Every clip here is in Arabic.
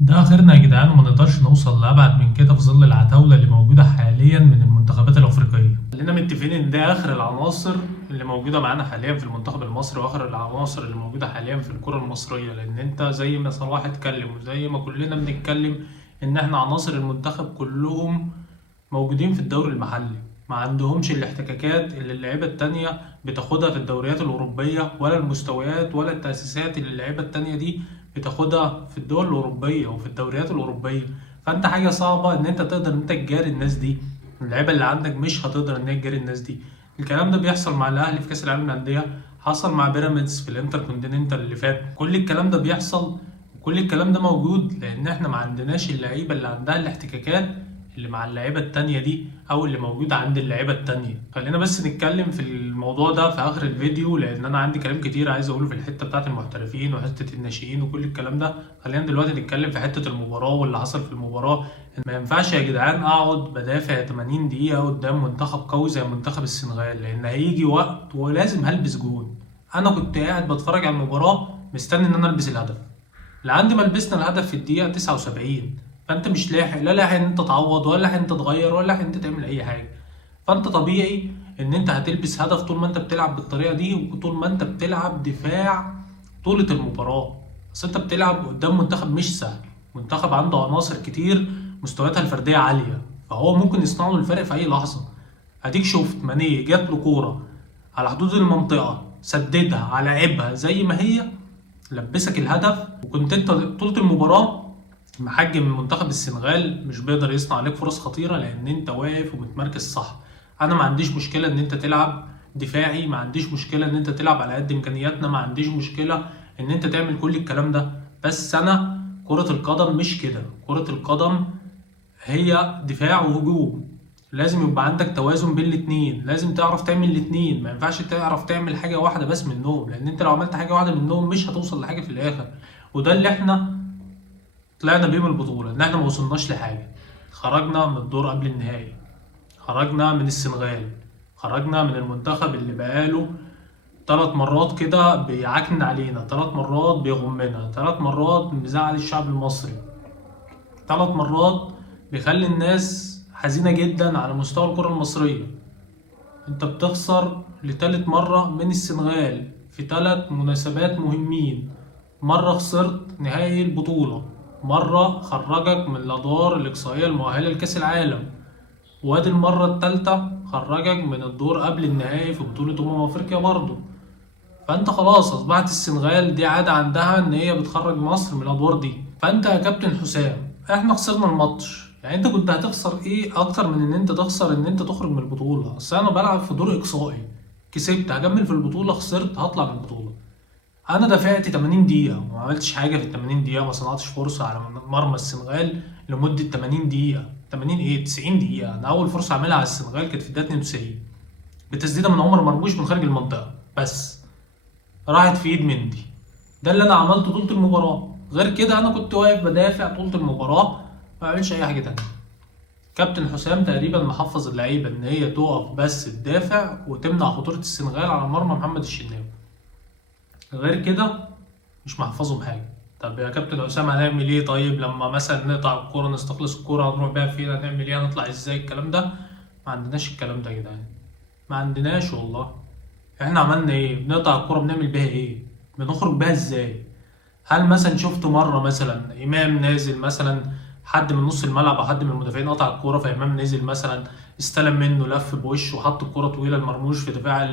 ده آخرنا يا جدعان، وما نقدرش نوصل لأبعد من كده في ظل العتاولة اللي موجودة حاليا من المنتخبات الأفريقية. خلينا متفقين إن ده آخر العناصر اللي موجودة معانا حاليا في المنتخب المصري، وآخر العناصر اللي موجودة حاليا في الكرة المصرية، لأن أنت زي ما صلاح اتكلم وزي ما كلنا بنتكلم إن إحنا عناصر المنتخب كلهم موجودين في الدوري المحلي، ما عندهمش الاحتكاكات اللي اللعيبة التانية بتاخدها في الدوريات الأوروبية، ولا المستويات ولا التأسيسات اللي اللعيبة التانية دي بتاخدها في الدول الأوروبية وفي الدوريات الأوروبية. فأنت حاجة صعبة إن أنت تقدر إن أنت تجاري الناس دي، اللعيبة اللي عندك مش هتقدر إن هي تجاري الناس دي. الكلام ده بيحصل مع الأهلي في كأس العالم للأندية، حصل مع بيراميدز في الانتر كونتيننتال اللي فات، كل الكلام ده بيحصل وكل الكلام ده موجود لأن إحنا ما عندناش اللعيبة اللي عندها الاحتكاكات اللي مع اللعيبه التانية دي او اللي موجوده عند اللعيبه التانية. خلينا بس نتكلم في الموضوع ده في اخر الفيديو، لان انا عندي كلام كتير عايز اقوله في الحته بتاعه المحترفين وحته الناشئين وكل الكلام ده. خلينا دلوقتي نتكلم في حته المباراه واللي حصل في المباراه. ما ينفعش يا جدعان اقعد بدافع 80 دقيقه قدام منتخب قوي زي منتخب السنغال، لان هيجي وقت ولازم هلبس جون. انا كنت قاعد بتفرج على المباراه مستني ان انا البس الهدف، لعند ما لبسنا الهدف في الدقيقة 79. فأنت مش لاحق، لا لاحق إن أنت تعوض ولا لاحق إن أنت تغير ولا لاحق إن أنت تعمل أي حاجة. فأنت طبيعي إن أنت هتلبس هدف طول ما أنت بتلعب بالطريقة دي، وطول ما أنت بتلعب دفاع طولة المباراة. بس أنت بتلعب قدام منتخب مش سهل، منتخب عنده عناصر كتير مستوياتها الفردية عالية، فهو ممكن يصنع له الفرق في أي لحظة. أديك شفت ماني جات له كورة على حدود المنطقة، سددها على عيبها زي ما هي، لبسك الهدف. وكنت انت طول المباراة محجم منتخب السنغال مش بيقدر يصنع عليك فرص خطيرة لان انت واقف ومتمركز صح. انا ما عنديش مشكلة ان انت تلعب دفاعي، ما عنديش مشكلة ان انت تلعب على قد امكانياتنا، ما عنديش مشكلة ان انت تعمل كل الكلام ده. بس انا كرة القدم مش كده، كرة القدم هي دفاع وهجوم، لازم يبقى عندك توازن بين الاتنين، لازم تعرف تعمل الاتنين، ما ينفعش تعرف تعمل حاجة واحدة بس منهم، لان انت لو عملت حاجة واحدة منهم مش هتوصل لحاجة في الاخر. وده اللي احنا طلعنا بيه من البطولة، ان احنا ما وصلناش لحاجة. خرجنا من الدور قبل النهائي، خرجنا من السنغال، خرجنا من المنتخب اللي بقاله 3 مرات كده بيعكنن علينا، 3 مرات بيغمنا، 3 مرات مزعل الشعب المصري، 3 مرات بيخلي الناس حزينة جدا على مستوى الكرة المصرية. انت بتخسر لتالت مرة من السنغال في 3 مناسبات مهمين، مرة خسرت نهائي البطولة، مرة خرجك من الأدوار الإقصائية المؤهلة لكأس العالم، وادي المرة التالتة خرجك من الدور قبل النهائي في بطولة أفريقيا برضه. فانت خلاص اصبحت السنغال دي عادة عندها ان هي بتخرج مصر من الادوار دي. فانت يا كابتن حسام احنا خسرنا الماتش، يعني انت كنت هتخسر ايه اكتر من ان انت تخسر ان انت تخرج من البطولة؟ اصل انا بلعب في دور اقصائي، كسبت هكمل في البطولة، خسرت هطلع من البطولة. انا دافعت 80 دقيقة وما عملتش حاجة في ال 80 دقيقة، ما صنعتش فرصة على مرمى السنغال لمدة 80 دقيقة. 80 ايه، 90 دقيقة. انا اول فرصة اعملها على السنغال كانت في الدقيقة 92 بتسديدة من عمر مرموش من خارج المنطقة، بس راحت في ايد مندي. ده اللي انا عملته طول المباراه، غير كده انا كنت واقف بدافع طول المباراه، ما بعملش اي حاجه تانية. كابتن حسام تقريبا محفظ اللعيبه ان هي تقف بس تدافع وتمنع خطوره السنغال على مرمى محمد الشناوي، غير كده مش محفظهم حاجه. طب يا كابتن حسام هنعمل ايه؟ طيب لما مثلا نقطع الكوره نستخلص الكوره هنروح بيها فين؟ هنعمل ايه؟ هنطلع ازاي؟ الكلام ده ما عندناش، الكلام ده يا جدعان ما عندناش والله. احنا عملنا ايه؟ بنقطع الكوره بنعمل بيها ايه؟ بنخرج بيها ازاي؟ هل مثلا شفت مرة مثلا إمام نازل مثلا، حد من نص الملعب أو حد من المدافعين قطع الكورة فإمام نزل مثلا استلم منه لف بوشه وحط الكورة طويلة لمرموش في دفاع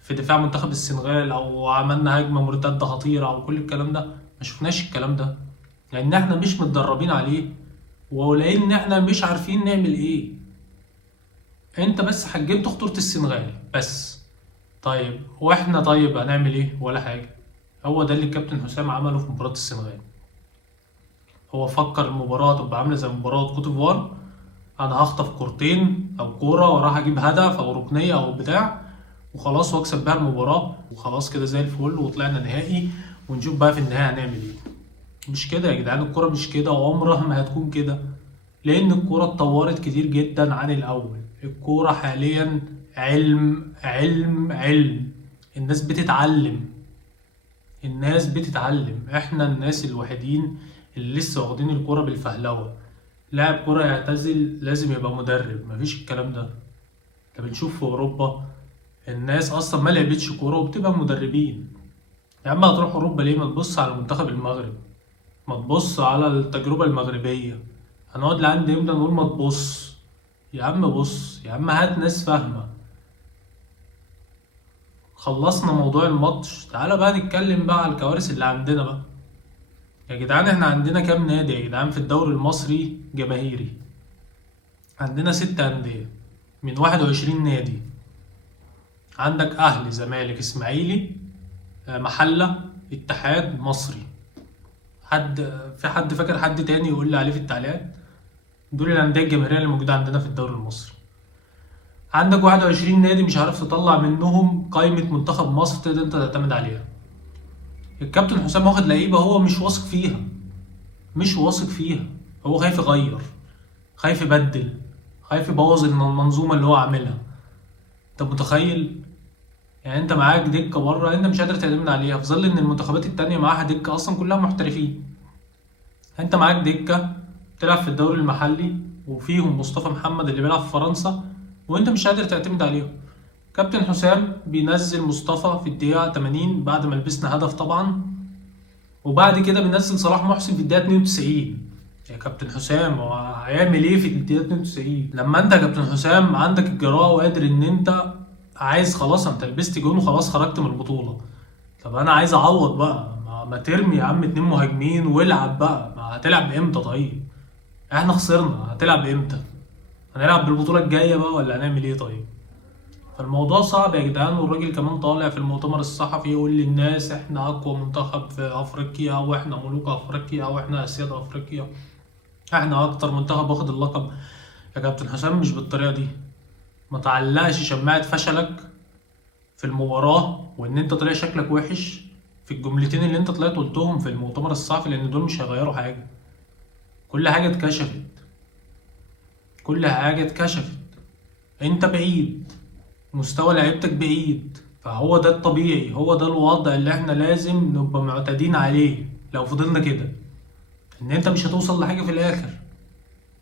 في دفاع منتخب السنغال، أو عملنا هجمة مرتدة خطيرة أو كل الكلام ده؟ ما شفناش الكلام ده، لأن إحنا مش متدربين عليه، ولأن إحنا مش عارفين نعمل إيه. أنت بس حجمت خطورة السنغال بس. طيب وإحنا طيب هنعمل إيه؟ ولا حاجة. هو ده اللي الكابتن حسام عمله في مباراة السنغال. هو فكر المباراة تبقى عاملة زي مباراة كوت ديفوار، أنا هخطف كورتين أو كورة وراح أجيب هدف أو ركنية أو بتاع وخلاص وأكسب بيها المباراة وخلاص كده زي الفل وطلعنا نهائي، ونشوف بقى في النهاية هنعمل إيه. مش كده يا جدعان، الكورة مش كده وعمرها ما هتكون كده، لأن الكورة اتطورت كتير جدا عن الأول. الكورة حاليا علم علم علم، الناس بتتعلم، الناس بتتعلم. احنا الناس الوحيدين اللي لسه واخدين الكوره بالفهلوه. لاعب كوره يعتزل لازم يبقى مدرب، مفيش الكلام ده. انت بنشوف في اوروبا الناس اصلا ما لعبتش كوره وبتبقى مدربين. يا عم هتروح اوروبا ليه؟ ما تبص على منتخب المغرب، ما تبص على التجربه المغربيه. هنقعد لعند امتى نقول ما تبص؟ يا عم بص، يا عم هات ناس فاهمه. خلصنا موضوع الماتش، تعالى بقى نتكلم بقى على الكوارث اللي عندنا بقى. يا جدعان احنا عندنا كام نادي يا جدعان في الدوري المصري جماهيري؟ عندنا 6 أندية من 21 نادي. عندك أهلي، زمالك، إسماعيلي، محلة، اتحاد، مصري. في حد فاكر حد تاني يقول لي عليه في التعليقات؟ دول الأندية الجماهيرية اللي موجودة عندنا في الدوري المصري. عندك 21 نادي مش عارف تطلع منهم قائمة منتخب مصر تقدر انت تعتمد عليها. الكابتن حسام واخد لعيبة هو مش واثق فيها، مش واثق فيها. هو خايف يغير، خايف يبدل، خايف يبوظ المنظومة اللي هو عاملها. انت متخيل؟ يعني انت معاك دكة بره انت مش قادر تعتمد عليها، في ظل ان المنتخبات التانية معاها دكة اصلا كلها محترفين. انت معاك دكة بتلعب في الدوري المحلي وفيهم مصطفى محمد اللي بيلعب في فرنسا، وانت مش قادر تعتمد عليهم. كابتن حسام بينزل مصطفى في الدقيقة 80 بعد ما لبسنا هدف طبعا، وبعد كده بينزل صلاح محسن في الدقيقة 92. يا كابتن حسام هو هيعمل ايه في الدقيقة 92 لما انت يا كابتن حسام عندك الجراءة وقادر ان انت عايز خلاص، انت لبست جون وخلاص خرجت من البطولة. طب انا عايز اعوض بقى، ما ترمي يا عم 2 مهاجمين والعب بقى. ما هتلعب امتى طيب؟ احنا خسرنا، هتلعب امتى؟ هنلعب بالبطولة الجاية بقى ولا هنعمل ايه طيب؟ فالموضوع صعب يا جدعان. والراجل كمان طالع في المؤتمر الصحفي يقول للناس احنا اقوى منتخب في افريقيا، واحنا ملوك افريقيا، واحنا اسياد افريقيا، احنا اكتر منتخب واخد اللقب. يا كابتن حسام مش بالطريقة دي. ما تعلقش شماعة فشلك في المباراة وان انت طلع شكلك وحش في الجملتين اللي انت طلعت قلتهم في المؤتمر الصحفي، لان دول مش هيغيروا حاجة. كل حاجة اتكشفت، كل حاجة اتكشفت. انت بعيد، مستوى لعيبتك بعيد، فهو ده الطبيعي، هو ده الوضع اللي احنا لازم نبقى معتادين عليه. لو فضلنا كده ان انت مش هتوصل لحاجة في الاخر،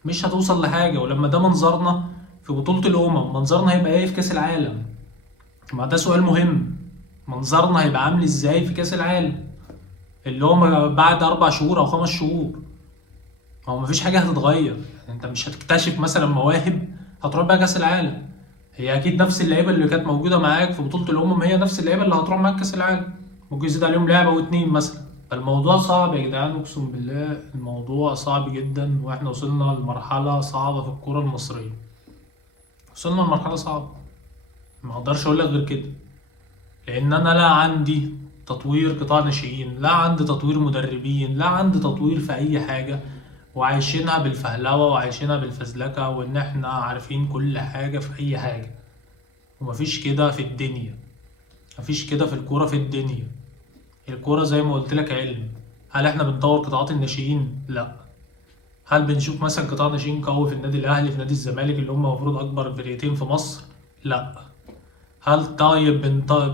مش هتوصل لحاجة. ولما ده منظرنا في بطولة الأمم، منظرنا هيبقى ايه في كأس العالم؟ ما ده سؤال مهم. منظرنا هيبقى عامل ازاي في كأس العالم اللي هو بعد 4 شهور أو 5 شهور؟ هو مفيش حاجة هتتغير. يعني انت مش هتكتشف مثلا مواهب هتروح بقى كأس العالم. هي أكيد نفس اللعيبة اللي كانت موجودة معاك في بطولة الأمم هي نفس اللعيبة اللي هتروح معاك كأس العالم، ممكن يزيد عليهم لاعب أو 2 مثلا. فالموضوع صعب يا جدعان، أقسم بالله الموضوع صعب جدا. وإحنا وصلنا لمرحلة صعبة في الكورة المصرية، وصلنا لمرحلة صعبة. ما أقدرش أقول لك غير كده، لأن أنا لا عندي تطوير قطاع ناشئين، لا عندي تطوير مدربين، لا عندي تطوير في أي حاجة. وعايشينها بالفهلوة وعايشينها بالفزلكة وإن إحنا عارفين كل حاجة في أي حاجة. ومفيش كده في الدنيا، مفيش كده في الكورة في الدنيا. الكورة زي ما قلت لك علم. هل احنا بنطور قطاعات الناشئين؟ لا. هل بنشوف مثلا قطاع ناشئين قوي في النادي الاهلي، في نادي الزمالك اللي هم المفروض اكبر فرقتين في مصر؟ لا. هل طيب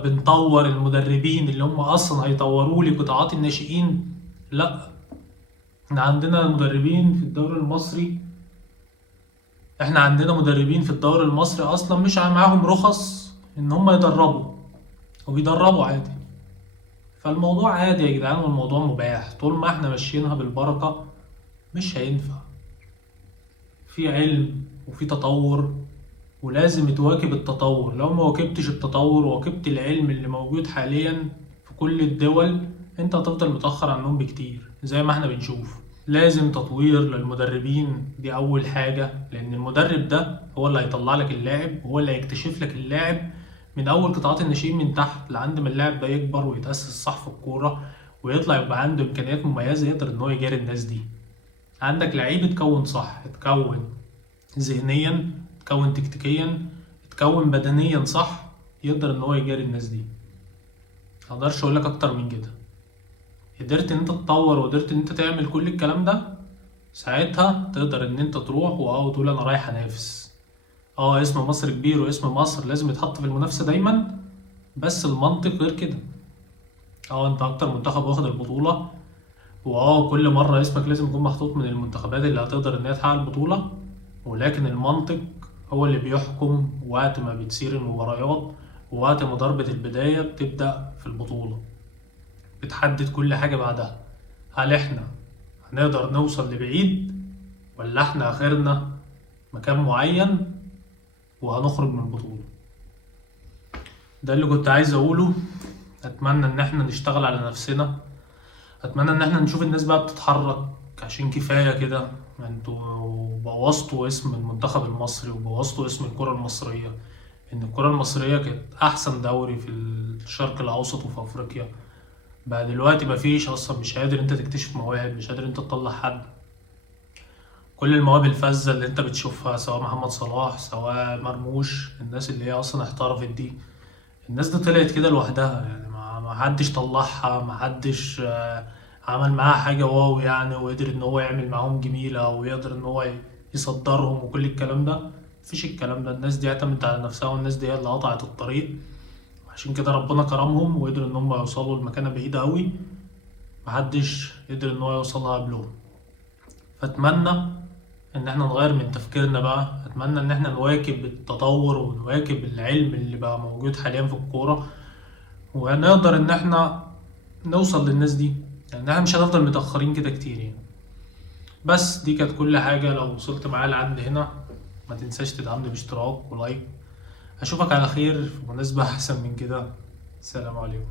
بنطور المدربين اللي هم اصلا هيطوروا لي قطاعات الناشئين؟ لا. احنا عندنا مدربين في الدوري المصري، احنا عندنا مدربين في الدوري المصري اصلا مش معاهم رخص ان هم يدربوا، وبيدربوا عادي. فالموضوع عادي يا جدعان، والموضوع مباح طول ما احنا ماشيينها بالبركة. مش هينفع. في علم وفي تطور، ولازم تواكب التطور. لو ما واكبتش التطور وواكبت العلم اللي موجود حاليا في كل الدول، انت هتفضل متأخر عنهم بكتير زي ما احنا بنشوف. لازم تطوير للمدربين، دي أول حاجة. لأن المدرب ده هو اللي هيطلع لك اللاعب، هو اللي هيكتشف لك اللاعب من أول قطاعات الناشئين من تحت لعند ما اللاعب ده يكبر ويتأسس صح في الكورة ويطلع يبقى عنده إمكانيات مميزة يقدر إن هو يجاري الناس دي. عندك لعيب اتكون صح، اتكون ذهنيا، اتكون تكتيكيا، اتكون بدنيا صح، يقدر إن هو يجاري الناس دي. مقدرش أقول لك أكتر من كده. قدرت ان انت تطور وقدرت ان انت تعمل كل الكلام ده، ساعتها تقدر ان انت تروح وتقول انا رايح انافس. اسم مصر كبير واسم مصر لازم يتحط في المنافسة دايما، بس المنطق غير كده. انت اكتر منتخب واخد البطولة، كل مرة اسمك لازم يكون محطوط من المنتخبات اللي هتقدر إن هي تحقق البطولة، ولكن المنطق هو اللي بيحكم وقت ما بتسير المباريات، ووقت ما ضربة البداية بتبدأ في البطولة بتحدد كل حاجة بعدها. هل احنا هنقدر نوصل لبعيد، ولا احنا آخرنا مكان معين وهنخرج من البطولة؟ ده اللي كنت عايز أقوله. أتمنى إن احنا نشتغل على نفسنا، أتمنى إن احنا نشوف الناس بقى بتتحرك، عشان كفاية كده. انتوا بوظتوا اسم المنتخب المصري وبوظتوا اسم الكرة المصرية. إن الكرة المصرية كانت أحسن دوري في الشرق الأوسط وفي أفريقيا، بقى دلوقتي مفيش أصلا، مش قادر أنت تكتشف مواهب، مش قادر أنت تطلع حد. كل المواهب الفذة اللي أنت بتشوفها، سواء محمد صلاح سواء مرموش، الناس اللي هي أصلا احترفت دي، الناس دي طلعت كده لوحدها يعني، ما حدش طلعها، ما حدش عمل معاها حاجة واو يعني، وقدر إن هو يعمل معاهم جميلة ويقدر إن هو يصدرهم وكل الكلام ده. مفيش الكلام ده، الناس دي اعتمدت على نفسها، والناس دي هي اللي قطعت الطريق. عشان كده ربنا كرمهم وقدروا إن هم يوصلوا لمكانة بعيدة أوي محدش قدر إن هو يوصلها قبلهم. فأتمنى إن احنا نغير من تفكيرنا بقى، أتمنى إن احنا نواكب التطور ونواكب العلم اللي بقى موجود حاليا في الكورة، ونقدر إن احنا نوصل للناس دي. يعني احنا مش هنفضل متأخرين كده كتير يعني. بس دي كانت كل حاجة. لو وصلت معايا لعند هنا ما تنساش تدعمني باشتراك ولايك. أشوفك على خير في مناسبة أحسن من كده. السلام عليكم.